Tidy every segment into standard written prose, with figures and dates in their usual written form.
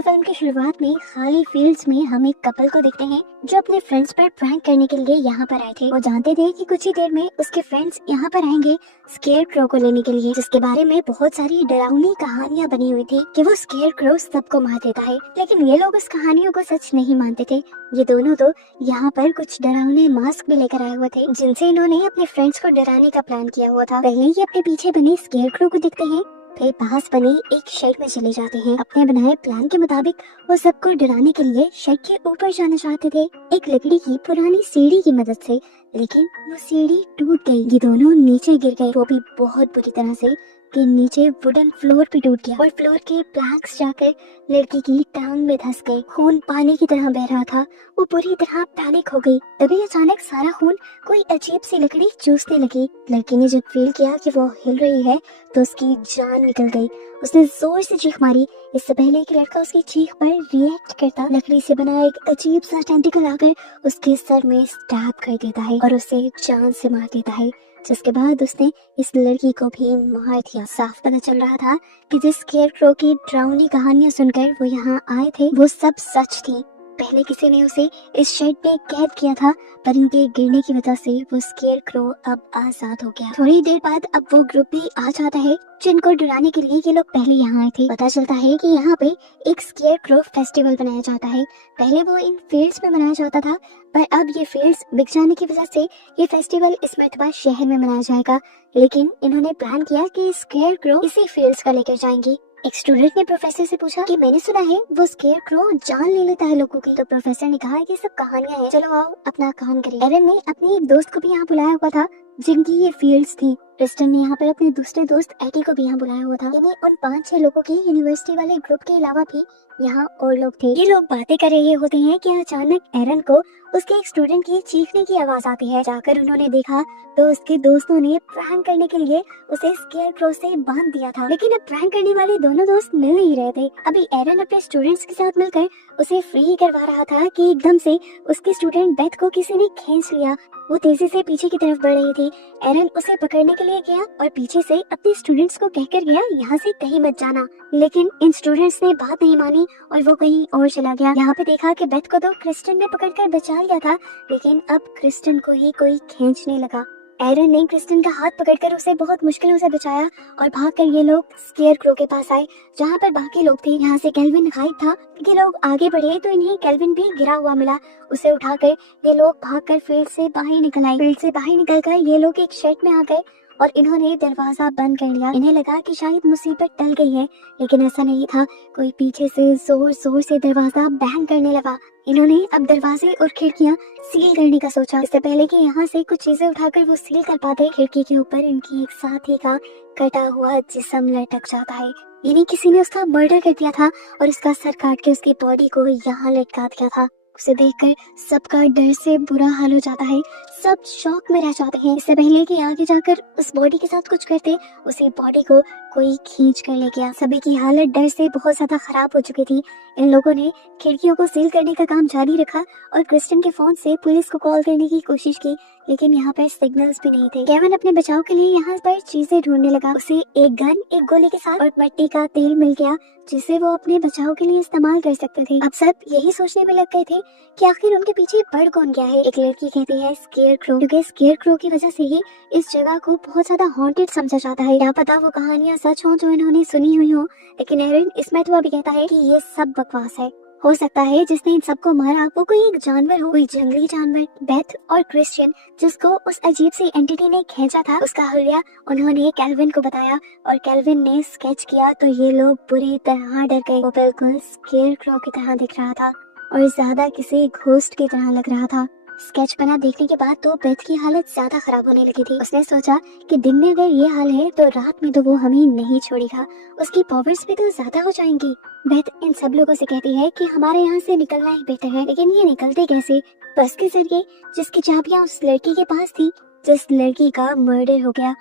तो फिल्म की शुरुआत में खाली फील्ड्स में हम एक कपल को देखते हैं जो अपने फ्रेंड्स पर प्रैंक करने के लिए यहाँ पर आए थे। वो जानते थे कि कुछ ही देर में उसके फ्रेंड्स यहाँ पर आएंगे स्केयर क्रो को लेने के लिए, जिसके बारे में बहुत सारी डरावनी कहानियाँ बनी हुई थी कि वो स्केयर क्रो सबको मार देता है। लेकिन ये लोग उस कहानियों को सच नहीं मानते थे। ये दोनों तो यहाँ पर कुछ डरावने मास्क भी लेकर आए हुए थे जिनसे इन्होंने अपने फ्रेंड्स को डराने का प्लान किया हुआ था। पहले ही अपने पीछे बने स्केयर क्रो को दिखते हैं, फिर पास बने एक शेड में चले जाते हैं। अपने बनाए प्लान के मुताबिक वो सबको डराने के लिए शेड के ऊपर जाना चाहते थे एक लकड़ी की पुरानी सीढ़ी की मदद से, लेकिन वो सीढ़ी टूट गई। ये दोनों नीचे गिर गए, वो भी बहुत बुरी तरह से कि नीचे वुडन फ्लोर पे टूट गया और फ्लोर के प्लैंक्स जाकर लड़की की टांग में धंस गए। खून पानी की तरह बह रहा था। वो पूरी तरह पैनिक हो गई। तभी अचानक सारा खून कोई अजीब सी लकड़ी चूसने लगी। लड़की ने जब फील किया कि वो हिल रही है तो उसकी जान निकल गई। उसने जोर से चीख मारी। इससे पहले कि लड़का उसकी चीख पर रिएक्ट करता, लकड़ी से बना एक अजीब सा टेंटिकल आकर उसके सर में स्टैब कर देता है और उसे जान से मार देता है, जिसके बाद उसने इस लड़की को भी मार दिया। साफ पता चल रहा था कि जिस स्केयर क्रो की डरावनी कहानियां सुनकर वो यहाँ आए थे वो सब सच थी। पहले किसी ने उसे इस शेड में कैद किया था, पर इनके गिरने की वजह से वो स्केयर क्रो अब आजाद हो गया। थोड़ी देर बाद अब वो ग्रुप भी आ जाता है जिनको डराने के लिए ये लोग पहले यहाँ आए थे। पता चलता है कि यहाँ पे एक स्केयर क्रो फेस्टिवल बनाया जाता है। पहले वो इन फील्ड्स में मनाया जाता था, पर अब ये फील्ड्स बिक जाने की वजह से ये फेस्टिवल इस मरतबा शहर में मनाया जाएगा। लेकिन इन्होंने प्लान किया कि स्केयर क्रो इसी फील्ड्स का लेकर जाएंगी। एक स्टूडेंट ने प्रोफेसर से पूछा कि मैंने सुना है वो स्केयर क्रो जान ले लेता है लोगों की। तो प्रोफेसर ने कहा कि सब कहानियां हैं, चलो आओ अपना काम करें। एरन ने अपनी एक दोस्त को भी यहाँ बुलाया हुआ था जिनकी ये फील्ड्स थी। क्रिस्टन ने यहाँ पर अपने दूसरे दोस्त एटी को भी यहाँ बुलाया हुआ था। यानी उन 5-6 लोगों की यूनिवर्सिटी वाले ग्रुप के अलावा भी यहाँ और लोग थे। ये लोग बातें कर रहे होते हैं कि अचानक एरन को उसके एक स्टूडेंट की चीखने की आवाज आती है। जाकर उन्होंने देखा तो उसके दोस्तों ने प्रैंक करने के लिए उसे स्केयर क्रो से बांध दिया था। लेकिन अब प्रैंक करने वाले दोनों दोस्त मिल नहीं रहे थे। अभी एरन अपने स्टूडेंट्स के साथ मिलकर उसे फ्री करवा रहा था कि एकदम से उसकी स्टूडेंट बेथ को किसी ने खींच लिया। वो तेजी से पीछे की तरफ बढ़ रही थी। एरन उसे पकड़ने के लिए गया और पीछे से अपने स्टूडेंट्स को कहकर गया यहाँ से कहीं मत जाना। लेकिन इन स्टूडेंट्स ने बात नहीं मानी और वो कहीं और चला गया। यहाँ पे देखा कि बेथ को तो क्रिस्टन ने पकड़कर बचा लिया था, लेकिन अब क्रिस्टन को ही कोई खींचने लगा। एरन ने क्रिस्टन का हाथ पकड़कर उसे बहुत मुश्किलों से बचाया और भागकर ये लोग स्केयर क्रो के पास आए जहाँ पर बाकी लोग थे। यहाँ से केल्विन गायब था। ये लोग आगे बढ़े तो इन्हें केल्विन भी गिरा हुआ मिला। उसे उठाकर ये लोग भागकर फील्ड से बाहर निकल आए। फील्ड से बाहर निकलकर ये लोग एक शेड में आ गए और इन्होंने दरवाजा बंद कर लिया। इन्हें लगा कि शायद मुसीबत टल गई है, लेकिन ऐसा नहीं था। कोई पीछे से जोर जोर से दरवाजा बैंग करने लगा। इन्होंने अब दरवाजे और खिड़कियां सील करने का सोचा। इससे पहले कि यहाँ से कुछ चीजें उठाकर वो सील कर पाते, खिड़की के ऊपर इनकी एक साथी का कटा हुआ जिस्म लटक जाता है। यानी किसी ने उसका मर्डर कर दिया था और उसका सर काट के उसकी बॉडी को यहाँ लटका दिया था। उसे देखकर सबका डर से बुरा हाल हो जाता है। सब शॉक में रह जाते हैं। इससे पहले कि आगे जाकर उस बॉडी के साथ कुछ करते, उसी बॉडी को कोई खींच कर ले गया। सभी की हालत डर से बहुत ज्यादा खराब हो चुकी थी। इन लोगों ने खिड़कियों को सील करने का काम जारी रखा और क्रिस्टन के फोन से पुलिस को कॉल करने की कोशिश की, लेकिन यहाँ पर सिग्नल्स भी नहीं थे। केविन अपने बचाव के लिए यहाँ पर चीजें ढूंढने लगा। उसे एक गन, एक गोली के साथ और मिट्टी का तेल मिल गया जिसे वो अपने बचाव के लिए इस्तेमाल कर सकते थे। अब सब यही सोचने में लग गए थे कि आखिर उनके पीछे पड़ कौन गया है। एक लड़की कहती है स्केयर क्रो, क्योंकि स्केयर क्रो की वजह से ही इस जगह को बहुत ज्यादा हॉन्टेड समझा जाता है। क्या पता वो कहानियां सच हों जो इन्होंने सुनी हुई हो, लेकिन एरन इसमें तो भी कहता है कि ये सब बकवास है। हो सकता है जिसने इन सबको मारा वो कोई एक जानवर हो, कोई जंगली जानवर। बेथ और क्रिस्टियन जिसको उस अजीब सी एंटिटी ने खींचा था, उसका हुलिया उन्होंने केल्विन को बताया और केल्विन ने स्केच किया तो ये लोग बुरी तरह डर गए। वो बिल्कुल स्केयर क्रो की तरह दिख रहा था और ज्यादा किसी घोस्ट की तरह लग रहा था। स्केच बना देखने के बाद तो बेथ की हालत ज्यादा खराब होने लगी थी। उसने सोचा कि दिन में अगर ये हाल है तो रात में तो वो हमें नहीं छोड़ेगा, उसकी पावर्स भी तो ज्यादा हो जाएंगी। बेथ इन सब लोगों से कहती है कि हमारे यहाँ से निकलना ही बेहतर है, लेकिन ये निकलते कैसे? बस के जरिए, जिसकी चाबियां उस लड़की के पास थी जिस लड़की का मर्डर हो गया।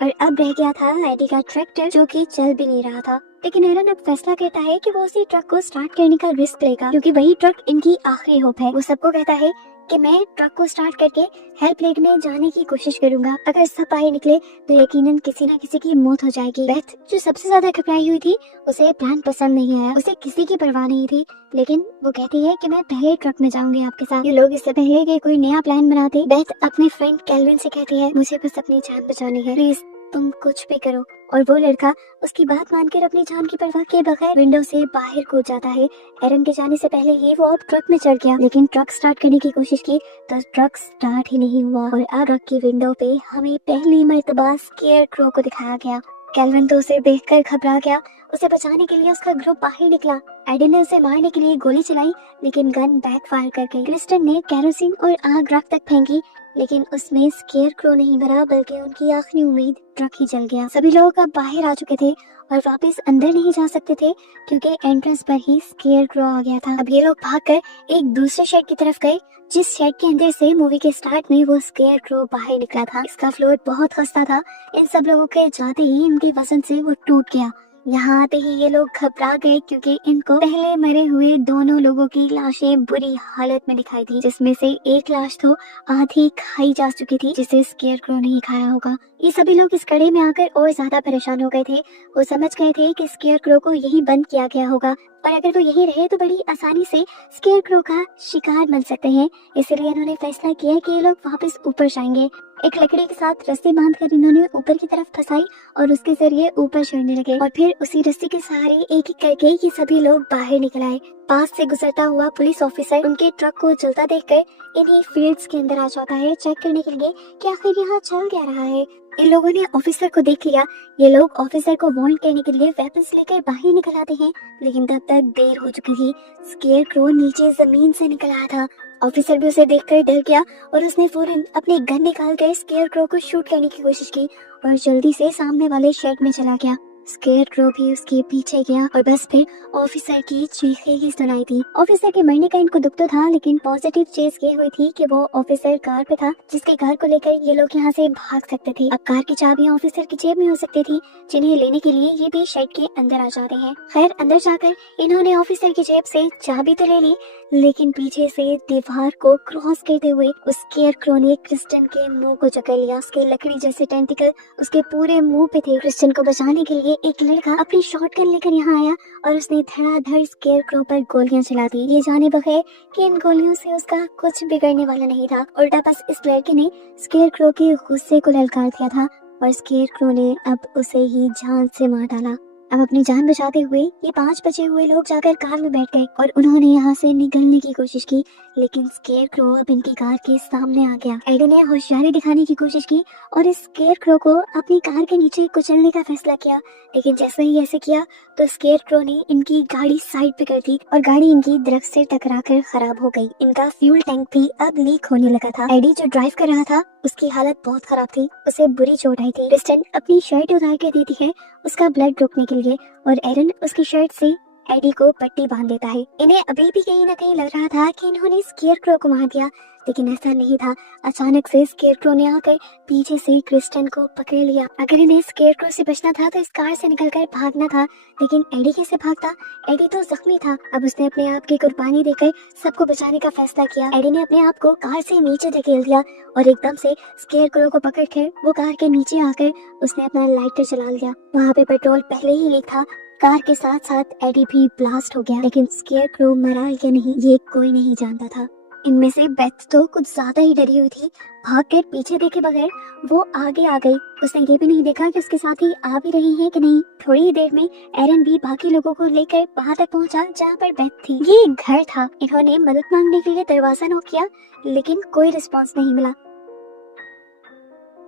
और अब रह गया था एडी का ट्रैक्टर जो कि चल भी नहीं रहा था। लेकिन एरन अब फैसला करता है कि वो उसी ट्रक को स्टार्ट करने का रिस्क लेगा, क्योंकि वही ट्रक इनकी आखिरी होप है। वो सबको कहता है कि मैं ट्रक को स्टार्ट करके हेल्प लेने जाने की कोशिश करूंगा। अगर सब बाहर निकले तो यकीनन किसी न किसी की मौत हो जाएगी। बेथ जो सबसे ज्यादा घबराई हुई थी, उसे प्लान पसंद नहीं आया, उसे किसी की परवाह नहीं थी, लेकिन वो कहती है कि मैं पहले ट्रक में जाऊंगी आपके साथ। ये लोग इससे पहले कि कोई नया प्लान बनाते, बेथ अपने फ्रेंड कैल्विन से कहती है मुझे बस अपनी जान बचानी है, प्लीज तुम कुछ भी करो। और वो लड़का उसकी बात मानकर अपनी जान की परवाह किए बगैर विंडो से बाहर कूद जाता है। एरन के जाने से पहले ही वो अब ट्रक में चढ़ गया, लेकिन ट्रक स्टार्ट करने की कोशिश की तो ट्रक स्टार्ट ही नहीं हुआ। और अब ट्रक की विंडो पे हमें पहली मर्तबा स्केयरक्रो को दिखाया गया। कैल्विन तो उसे देखकर घबरा गया। उसे बचाने के लिए उसका ग्रुप बाहर निकला। एडन ने उसे मारने के लिए गोली चलाई, लेकिन गन बैकफायर कर गई। क्रिस्टन ने केरोसिन और आग रख तक फेंकी, लेकिन उसमें स्केयरक्रो नहीं मरा, बल्कि उनकी आखिरी उम्मीद ट्रक ही जल गया। सभी लोग अब बाहर आ चुके थे और वापस अंदर नहीं जा सकते थे, क्योंकि एंट्रेंस पर ही स्केयरक्रो आ गया था। अब ये लोग भागकर एक दूसरे शेड की तरफ गए, जिस शेड के अंदर से मूवी के स्टार्ट में वो स्केयरक्रो बाहर निकला था। इसका फ्लोर बहुत खस्ता था। इन सब लोगों के जाते ही इनके वजन से वो टूट गया। यहाँ आते ही ये लोग घबरा गए, क्योंकि इनको पहले मरे हुए दोनों लोगों की लाशें बुरी हालत में दिखाई दी, जिसमें से एक लाश तो आधी खाई जा चुकी थी, जिसे स्केयरक्रो नहीं खाया होगा। ये सभी लोग इस कड़े में आकर और ज्यादा परेशान हो गए थे। वो समझ गए थे कि स्केयरक्रो को यही बंद किया गया होगा, और अगर वो यही रहे तो बड़ी आसानी से स्केयरक्रो का शिकार बन सकते हैं। इसलिए इन्होंने फैसला किया कि ये लोग वापस ऊपर जाएंगे। एक लकड़ी के साथ रस्सी बांधकर इन्होंने ऊपर की तरफ फंसाई और उसके जरिए ऊपर चढ़ने लगे, और फिर उसी रस्सी के सहारे एक एक करके ये सभी लोग बाहर निकल आए। पास से गुजरता हुआ पुलिस ऑफिसर उनके ट्रक को जलता देखकर इन्हीं फील्ड्स के अंदर आ जाता है, चेक करने के लिए कि आखिर यहाँ चल क्या रहा है। इन लोगों ने ऑफिसर को देख लिया। ये लोग ऑफिसर को वार्न करने के लिए वेपन्स लेकर बाहर निकल आते हैं, लेकिन तब तक देर हो चुकी थी। स्केयरक्रो नीचे जमीन से निकल आया था। ऑफिसर भी उसे देखकर डर गया और उसने फौरन अपनी गन निकालकर स्केयरक्रो को शूट करने की कोशिश की और जल्दी से सामने वाले शेड में चला गया। स्केयरक्रो भी उसके पीछे गया और बस फिर ऑफिसर की चीखें ही सुनाई थी। ऑफिसर के मरने का इनको दुख तो था, लेकिन पॉजिटिव चीज ये हुई थी कि वो ऑफिसर कार पे था, जिसके कार को लेकर ये लोग यहाँ से भाग सकते थे। अब कार की चाबी ऑफिसर की जेब में हो सकती थी, जिन्हें लेने के लिए ये भी शेड के अंदर आ जाते हैं। खैर, अंदर जाकर इन्होंने ऑफिसर की जेब से चाबी तो ले ली, लेकिन पीछे से दीवार को क्रॉस करते हुए उस स्केयरक्रो ने क्रिस्टन के मुंह को जकड़ लिया। उसके लकड़ी जैसे टेंटिकल उसके पूरे मुंह पे थे। क्रिस्टन को बचाने के लिए एक लड़का अपनी शॉटगन लेकर यहाँ आया और उसने धड़ाधड़ स्केयरक्रो पर गोलियां चला दी, ये जाने बगैर कि इन गोलियों से उसका कुछ बिगड़ने वाला नहीं था। उल्टा बस इस लड़के ने स्केयरक्रो के गुस्से को ललकार दिया था और स्केयरक्रो ने अब उसे ही जान से मार डाला। अब अपनी जान बचाते हुए ये 5 बचे हुए लोग जाकर कार में बैठ गए और उन्होंने यहाँ से निकलने की कोशिश की, लेकिन स्केयरक्रो अब इनकी कार के सामने आ गया। एडी ने होशियारी दिखाने की कोशिश की और इस स्केयरक्रो को अपनी कार के नीचे कुचलने का फैसला किया, लेकिन जैसे ही ऐसे किया तो स्केयरक्रो ने इनकी गाड़ी साइड पे कर दी और गाड़ी इनकी दरख्त से टकराकर खराब हो गई। इनका फ्यूल टैंक भी अब लीक होने लगा था। एडी जो ड्राइव कर रहा था उसकी हालत बहुत खराब थी, उसे बुरी चोट आई थी। क्रिस्टन अपनी शर्ट उतार कर देती है उसका ब्लड रोकने के लिए और एरन उसकी शर्ट से एडी को पट्टी बांध देता है। इन्हें अभी भी कहीं न कहीं लग रहा था कि इन्होंने स्केयरक्रो को मार दिया, लेकिन ऐसा नहीं था। अचानक से स्केयरक्रो ने आकर पीछे से क्रिस्टन को पकड़ लिया। अगर इन्हें स्केयरक्रो से बचना था तो इस कार से निकलकर भागना था, लेकिन एडी कैसे भागता? एडी तो जख्मी था। अब उसने अपने आप की कुर्बानी देकर सबको बचाने का फैसला किया। एडी ने अपने आप को कार से नीचे धकेल दिया और एकदम से स्केयरक्रो को पकड़कर वो कार के नीचे आकर उसने अपना लाइटर जला लिया। वहाँ पे पेट्रोल पहले ही लीक था। कार के साथ साथ एडी भी ब्लास्ट हो गया, लेकिन स्केयरक्रो मरा या नहीं ये कोई नहीं जानता था। इनमें से बेथ तो कुछ ज्यादा ही डरी हुई थी। भागकर पीछे देखे बगैर वो आगे आ गई। उसने ये भी नहीं देखा कि उसके साथ ही आ भी रही है कि नहीं। थोड़ी ही देर में एरन भी बाकी लोगों को लेकर वहां तक पहुंचा जहाँ पर बेथ थी। ये एक घर था। इन्होंने मदद मांगने के लिए दरवाजा नॉक किया, लेकिन कोई रिस्पॉन्स नहीं मिला।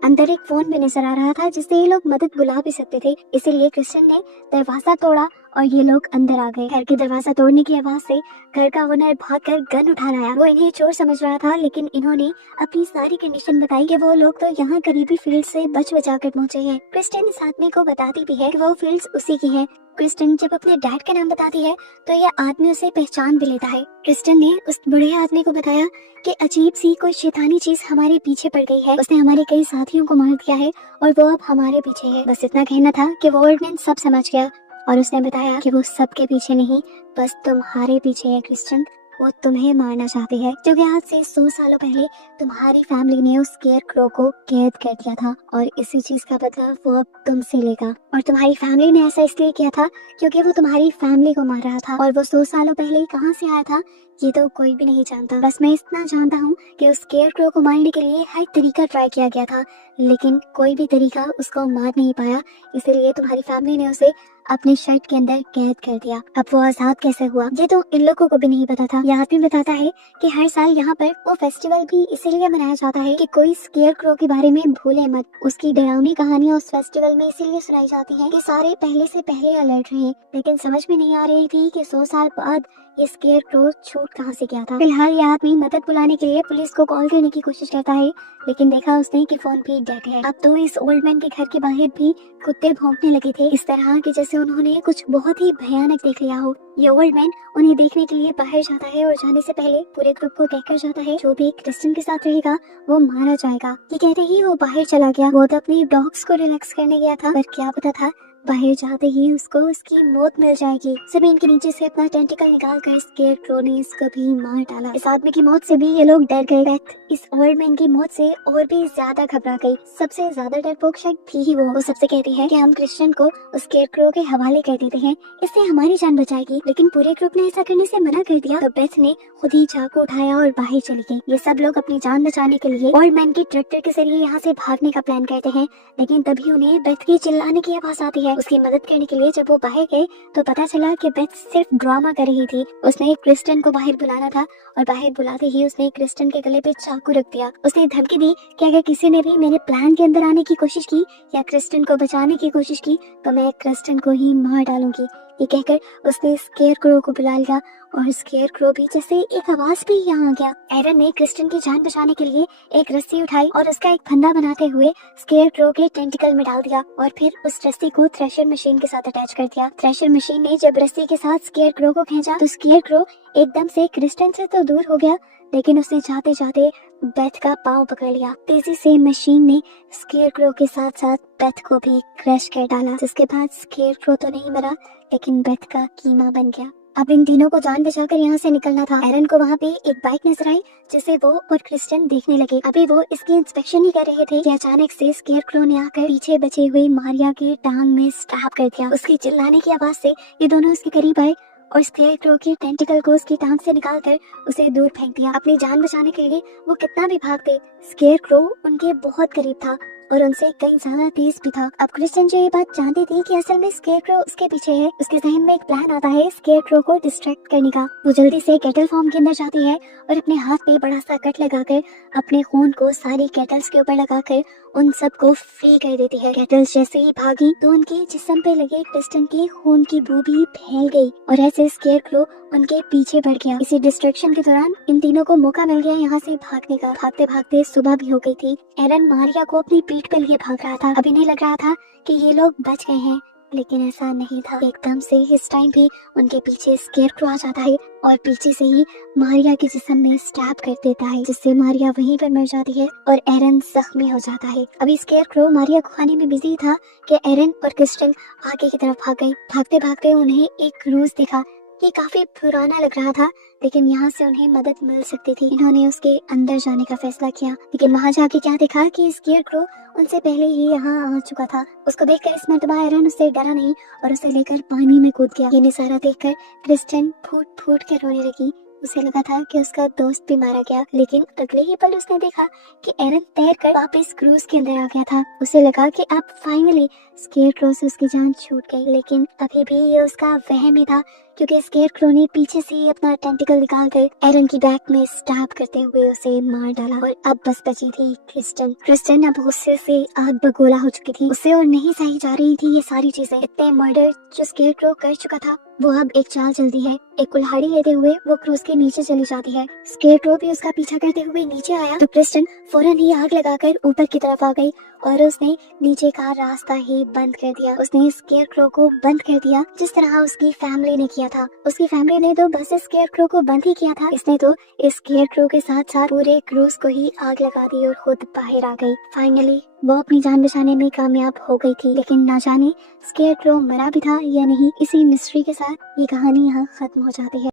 अंदर एक फोन भी नजर आ रहा था जिससे ये लोग मदद बुला भी सकते थे, इसीलिए क्रिस्टन ने दरवाजा तोड़ा और ये लोग अंदर आ गए। घर के दरवाजा तोड़ने की आवाज से घर का ओनर भागकर गन उठा लाया। वो इन्हें चोर समझ रहा था, लेकिन इन्होंने अपनी सारी कंडीशन बताई कि वो लोग तो यहाँ करीबी फील्ड से बच बचा कर पहुँचे हैं। क्रिस्टन इस आदमी को बताती भी है कि वो फील्ड्स उसी की हैं। क्रिस्टन जब अपने डैड का नाम बताती है तो यह आदमी उसे पहचान भी लेता है। क्रिस्टन ने उस बूढ़े आदमी को बताया कि अजीब सी कोई शैतानी चीज हमारे पीछे पड़ गई है। उसने हमारे कई साथियों को मार दिया है और वो अब हमारे पीछे है। बस इतना कहना था कि वो ओल्ड मैन सब समझ गया और उसने बताया कि वो सबके पीछे नहीं, बस तुम्हारे पीछे है क्रिस्टन। वो तुम्हें मारना चाहते हैं, क्योंकि आज से 100 सालों पहले तुम्हारी फैमिली ने उस स्केयरक्रो को कैद कर दिया था और इसी चीज का बदला वो अब तुमसे लेगा। और तुम्हारी फैमिली ने ऐसा इसलिए किया था क्योंकि वो तुम्हारी फैमिली को मार रहा था, और वो 100 सालों पहले कहाँ से आया था ये तो कोई भी नहीं जानता। बस मैं इतना जानता हूँ कि उस स्केयरक्रो को मारने के लिए हर तरीका ट्राई किया गया था, लेकिन कोई भी तरीका उसको मार नहीं पाया, इसीलिए तुम्हारी फैमिली ने उसे अपने शर्ट के अंदर कैद कर दिया। अब वो आजाद कैसे हुआ ये तो इन लोगों को भी नहीं पता था। यह आदमी बताता है कि हर साल यहाँ पर वो फेस्टिवल भी इसीलिए मनाया जाता है कि कोई स्केयरक्रो के बारे में भूले मत। उसकी डरावनी कहानियां उस फेस्टिवल में इसीलिए सुनाई जाती हैं कि सारे पहले से पहले अलर्ट रहे, लेकिन समझ में नहीं आ रही थी कि 100 साल बाद ये स्केयरक्रो छूट कहाँ से गया था। फिलहाल ये आदमी मदद बुलाने के लिए पुलिस को कॉल करने की कोशिश करता है, लेकिन देखा उसने कि फोन भी डेड है। अब तो इस ओल्ड मैन के घर के बाहर भी कुत्ते भौंकने लगे थे, इस तरह कि जैसे उन्होंने कुछ बहुत ही भयानक देख लिया हो। ये ओल्ड मैन उन्हें देखने के लिए बाहर जाता है और जाने से पहले पूरे ग्रुप को कहकर जाता है जो भी क्रिस्टियन के साथ रहेगा वो मारा जाएगा। ये कहते ही वो बाहर चला गया। वो तो अपने डॉग्स को रिलैक्स करने गया था, पर क्या पता था बाहर जाते ही उसको उसकी मौत मिल जाएगी। जमीन के नीचे से अपना टेंटिकल निकाल कर स्केयरक्रो ने इसको भी मार डाला। इस आदमी की मौत से भी ये लोग डर गए। बेथ इस ओल्ड मैन की मौत से और भी ज्यादा घबरा गई। सबसे ज्यादा डरपोक शायद थी ही वो सबसे कहती है कि हम क्रिस्टियन को उस स्केयरक्रो के हवाले कर देते हैं, इससे हमारी जान बचाएगी। लेकिन पूरे ग्रुप ने ऐसा करने से मना कर दिया, तो बेथ ने खुद ही चाकू उठाया और बाहर चली गई। ये सब लोग अपनी जान बचाने के लिए ओल्ड मैन के ट्रैक्टर के जरिए यहाँ से भागने का प्लान करते हैं, लेकिन तभी उन्हें बेथ की चिल्लाने की आवाज आती है। उसकी मदद करने के लिए जब वो बाहर गए तो पता चला कि बेथ सिर्फ ड्रामा कर रही थी। उसने क्रिस्टियन को बाहर बुलाना था और बाहर बुलाते ही उसने क्रिस्टियन के गले पे चाकू रख दिया। उसने धमकी दी कि अगर किसी ने भी मेरे प्लान के अंदर आने की कोशिश की या क्रिस्टियन को बचाने की कोशिश की तो मैं क्रिस्टियन को ही मार डालूंगी। ये कहकर उसने स्केयरक्रो को बुला लिया और स्केयरक्रो भी जैसे एक आवाज भी यहाँ आ गया। एरन ने क्रिस्टियन की जान बचाने के लिए एक रस्सी उठाई और उसका एक फंदा बनाते हुए स्केयरक्रो के टेंटिकल में डाल दिया और फिर उस रस्सी को थ्रेशर मशीन के साथ अटैच कर दिया। थ्रेशर मशीन ने जब रस्सी के साथ स्केयरक्रो को खींचा तो स्केयरक्रो एकदम से क्रिस्टियन से तो दूर हो गया, लेकिन उसने जाते जाते बेथ का पाँव पकड़ लिया। तेजी से मशीन ने स्केयरक्रो के साथ साथ बेथ को भी क्रश कर डाला, जिसके बाद स्केयरक्रो तो नहीं मरा लेकिन बेथ का कीमा बन गया। अब इन तीनों को जान बचाकर यहाँ से निकलना था। एरन को वहाँ पे एक बाइक नजर आई जिसे वो और क्रिस्टियन देखने लगे। अभी वो इसकी इंस्पेक्शन ही कर रहे थे कि अचानक से स्केयरक्रो ने आकर पीछे बचे हुए मारिया की टांग में स्टैब कर दिया। उसकी चिल्लाने की आवाज से ये दोनों उसके करीब आए और स्केयरक्रो की टेंटिकल को उसकी टांग से निकालकर उसे दूर फेंक दिया। अपनी जान बचाने के लिए वो कितना भी भागते, स्केयरक्रो उनके बहुत करीब था और उनसे कई ज्यादा तेज भी था। अब क्रिस्टियन जो ये बात जानती थी कि असल में स्केयरक्रो उसके पीछे है, उसके जहन में एक प्लान आता है स्केयरक्रो को डिस्ट्रैक्ट करने का। वो जल्दी से केटल फॉर्म के अंदर जाती है और अपने हाथ पे बड़ा सा कट लगाकर अपने खून को सारी केटल्स के ऊपर लगाकर उन सबको फ्री कर देती है। केटल्स जैसे ही भागी तो उनके जिस्म पे लगे क्रिस्टियन के खून की बू भी फैल गई और ऐसे स्केयरक्रो उनके पीछे बढ़ गया। इसी डिस्ट्रैक्शन के दौरान इन तीनों को मौका मिल गया यहाँ से भागने का। भागते भागते सुबह भी हो गई थी। एरन मारिया को अपनी पीठ पे लिए भाग रहा था। अभी नहीं लग रहा था कि ये लोग बच गए हैं, लेकिन ऐसा नहीं था। एकदम से इस टाइम भी उनके पीछे स्केयरक्रो आ जाता है और पीछे से ही मारिया के जिस्म में स्टैब कर देता है, जिससे मारिया वहीं पर मर जाती है और एरन जख्मी हो जाता है। अभी स्केयरक्रो मारिया को खाने में बिजी था कि एरन और क्रिस्टियन आगे की तरफ भाग गए। भागते भागते उन्हें एक क्रूज दिखा। ये काफी पुराना लग रहा था, लेकिन यहाँ से उन्हें मदद मिल सकती थी। इन्होंने उसके अंदर जाने का फैसला किया, लेकिन वहाँ जाके क्या देखा कि स्केयरक्रो उनसे पहले ही यहाँ आ चुका था। उसको देखकर इस मर्तबा एरन उससे डरा नहीं और उसे लेकर पानी में कूद गया। ये नजारा देखकर क्रिस्टियन फूट फूट के रोने लगी। उसे लगा था कि उसका दोस्त भी मारा गया, लेकिन अगले ही पल उसने देखा कि एरन तैरकर वापस क्रूज के अंदर आ गया था। उसे लगा कि अब फाइनली स्केयरक्रो से उसकी जान छूट गई, लेकिन अभी भी ये उसका वहम ही था, क्योंकि स्केयरक्रो ने पीछे से ही अपना टेंटिकल निकालकर एरन की बैक में स्टैब करते हुए उसे मार डाला। और अब बस बची थी क्रिस्टियन। क्रिस्टियन अब गुस्से से आग बगोला हो चुकी थी। उससे और नहीं सही जा रही थी ये सारी चीजें। इतने मर्डर जो स्केयरक्रो कर चुका था, वो अब एक चाल चलती है। एक कुल्हाड़ी लेते हुए वो क्रूज के नीचे चली जाती है। स्केयरक्रो भी उसका पीछा करते हुए नीचे आया तो क्रिस्टियन फौरन ही आग लगाकर ऊपर की तरफ आ गई और उसने नीचे का रास्ता ही बंद कर दिया। उसने स्केयरक्रो को बंद कर दिया जिस तरह उसकी फैमिली ने किया था। उसकी फैमिली ने तो बस स्केयरक्रो को बंद ही किया था, इसने तो स्केयरक्रो के साथ साथ पूरे क्रूज को ही आग लगा दी और खुद बाहर आ गई। फाइनली वो अपनी जान बचाने में कामयाब हो गई थी, लेकिन ना जाने स्केयरक्रो मरा भी था या नहीं। इसी मिस्ट्री के साथ ये कहानी यहाँ खत्म हो जाती है।